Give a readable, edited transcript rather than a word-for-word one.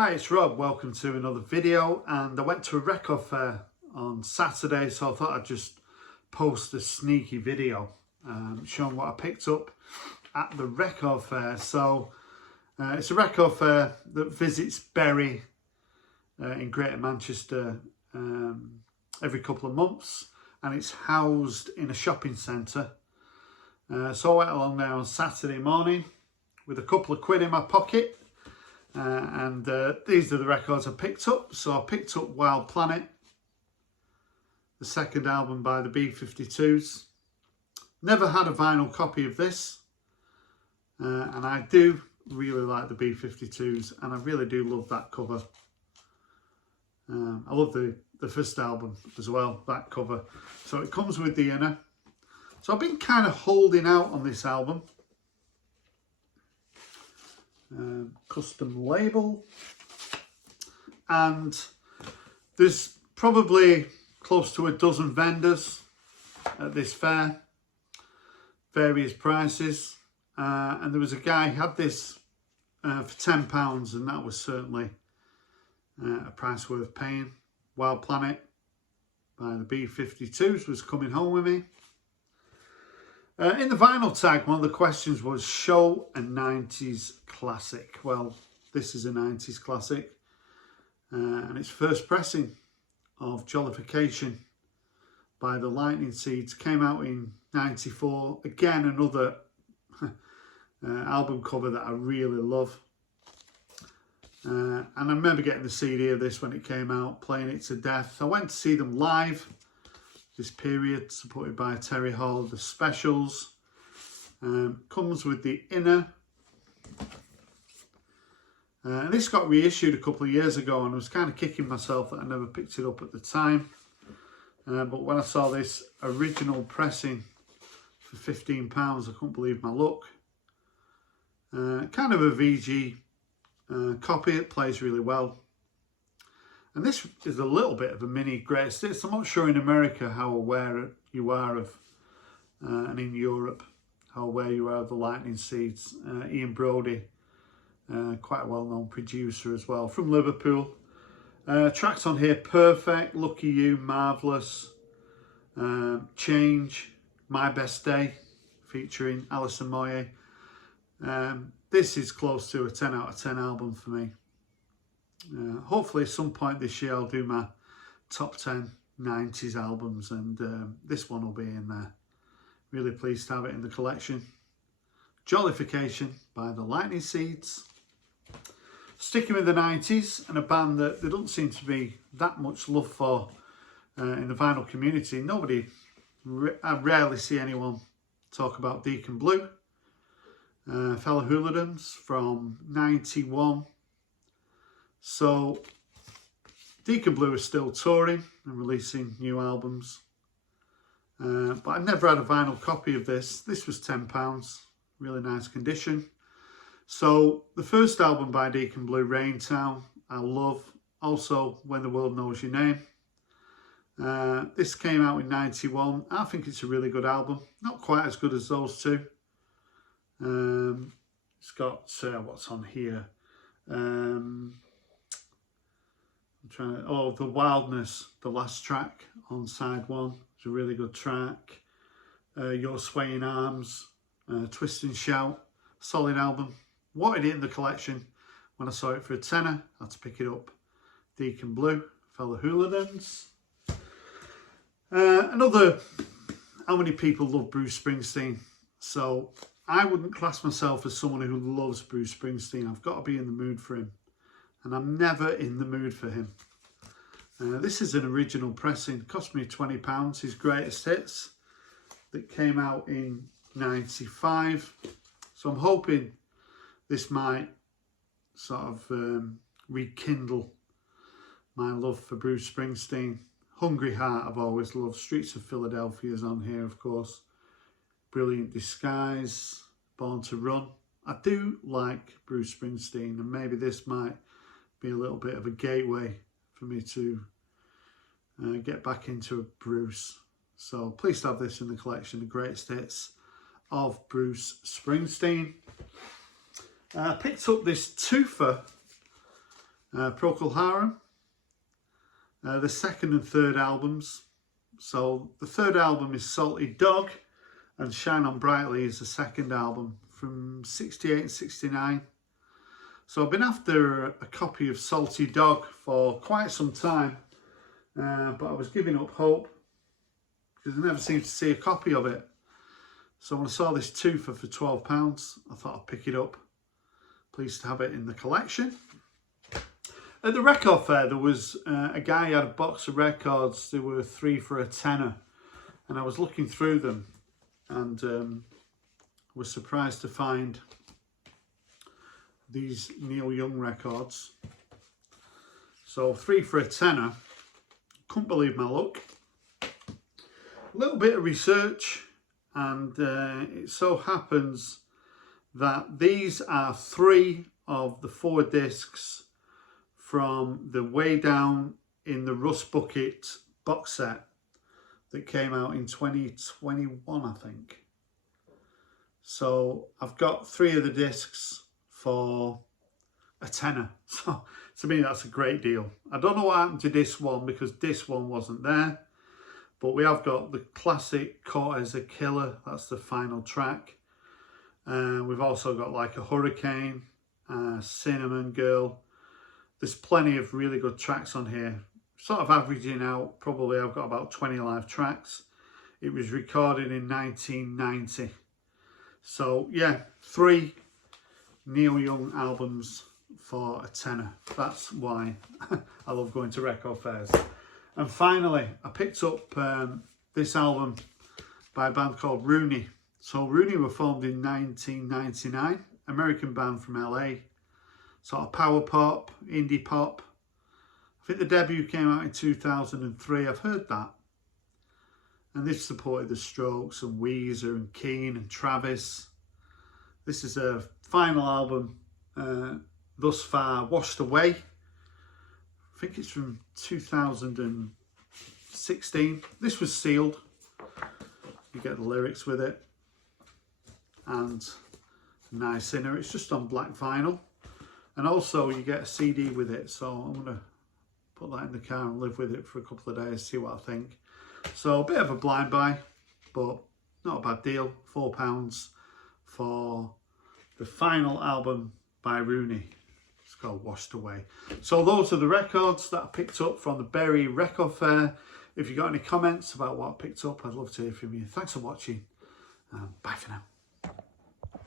Hi, it's Rob. Welcome to another video. And I went to a record fair on Saturday, so I thought I'd just post a sneaky video showing what I picked up at the record fair. So it's a record fair that visits Bury in Greater Manchester every couple of months, and it's housed in a shopping centre. So I went along there on Saturday morning with a couple of quid in my pocket. And these are the records I picked up. So I picked up Wild Planet, the second album by the B-52s. Never had a vinyl copy of this, and I do really like the B-52s, and I really do love that cover. I love the first album as well, that cover. So it comes with the inner. So I've been kind of holding out on this album. Custom label, and there's probably close to a dozen vendors at this fair, various prices, and there was a guy who had this for £10, and that was certainly a price worth paying. Wild Planet by the B-52s was coming home with me. In the vinyl tag, one of the questions was, show a 90s classic. Well, this is a 90s classic, and it's first pressing of Jollification by the Lightning Seeds. Came out in '94. Again, another album cover that I really love. And I remember getting the CD of this when it came out, playing it to death. I went to see them live this period, supported by Terry Hall. The specials comes with the inner, and this got reissued a couple of years ago, and I was kind of kicking myself that I never picked it up at the time, but when I saw this original pressing for £15, I couldn't believe my luck. Kind of a VG copy. It plays really well. And this is a little bit of a mini greatest hits. I'm not sure in America how aware you are of, and in Europe, how aware you are of the Lightning Seeds. Ian Brody, quite a well-known producer as well, from Liverpool. Tracks on here: Perfect, Lucky You, Marvellous, Change, My Best Day, featuring Alison Moyet. This is close to a 10 out of 10 album for me. Hopefully at some point this year I'll do my top 10 90s albums, and this one will be in there. Really pleased to have it in the collection. Jollification by the Lightning Seeds. Sticking with the 90s, and a band that there doesn't seem to be that much love for in the vinyl community. I rarely see anyone talk about Deacon Blue. Fellow Hooligans from '91. So Deacon Blue is still touring and releasing new albums, but I never had a vinyl copy of this. This was £10, really nice condition. So the first album by Deacon Blue, Raintown, I love. Also When the World Knows Your Name. This came out in '91. I think it's a really good album. Not quite as good as those two. It's got what's on here. The Wildness, the last track on side one. It's a really good track. Your Swaying Arms, Twist and Shout, solid album. Wanted it in the collection. When I saw it for a tenner, I had to pick it up. Deacon Blue, Fellow Hooligans. Another, how many people love Bruce Springsteen? So I wouldn't class myself as someone who loves Bruce Springsteen. I've got to be in the mood for him, and I'm never in the mood for him. This is an original pressing. Cost me £20. His greatest hits that came out in '95. So I'm hoping this might sort of rekindle my love for Bruce Springsteen. Hungry Heart I've always loved. Streets of Philadelphia is on here, of course. Brilliant Disguise, Born to Run. I do like Bruce Springsteen, and maybe this might be a little bit of a gateway for me to get back into Bruce. So pleased to have this in the collection, the greatest hits of Bruce Springsteen. I picked up this twofer Procol Harum, the second and third albums. So the third album is Salty Dog, and Shine On Brightly is the second album from 68 and 69. So I've been after a copy of Salty Dog for quite some time, but I was giving up hope because I never seemed to see a copy of it. So when I saw this twofer for £12, I thought I'd pick it up. Pleased to have it in the collection. At the record fair, there was a guy who had a box of records. There were 3 for £10, and I was looking through them and was surprised to find these Neil Young records. So 3 for £10. Couldn't believe my luck. A little bit of research, and it so happens that these are 3 of the 4 discs from the Way Down in the Rust Bucket box set that came out in 2021, I think. So I've got 3 of the discs for £10. So to me, that's a great deal. I don't know what happened to this one because this one wasn't there, but we have got the classic Caught as a Killer. That's the final track. We've also got like a Hurricane, Cinnamon Girl. There's plenty of really good tracks on here. Sort of averaging out, probably I've got about 20 live tracks. It was recorded in 1990. So yeah, 3 Neil Young albums for £10. That's why I love going to record fairs. And finally, I picked up this album by a band called Rooney. So Rooney were formed in 1999, American band from LA. Sort of power pop, indie pop. I think the debut came out in 2003. I've heard that. And they've supported the Strokes and Weezer and Keane and Travis. This is a final album thus far, Washed Away. I think it's from 2016. This was sealed. You get the lyrics with it. And nice inner. It's just on black vinyl. And also you get a CD with it. So I'm going to put that in the car and live with it for a couple of days, see what I think. So a bit of a blind buy, but not a bad deal. £4 for the final album by Rooney. It's called Washed Away. So those are the records that I picked up from the Bury Record Fair. If you've got any comments about what I picked up, I'd love to hear from you. Thanks for watching. Bye for now.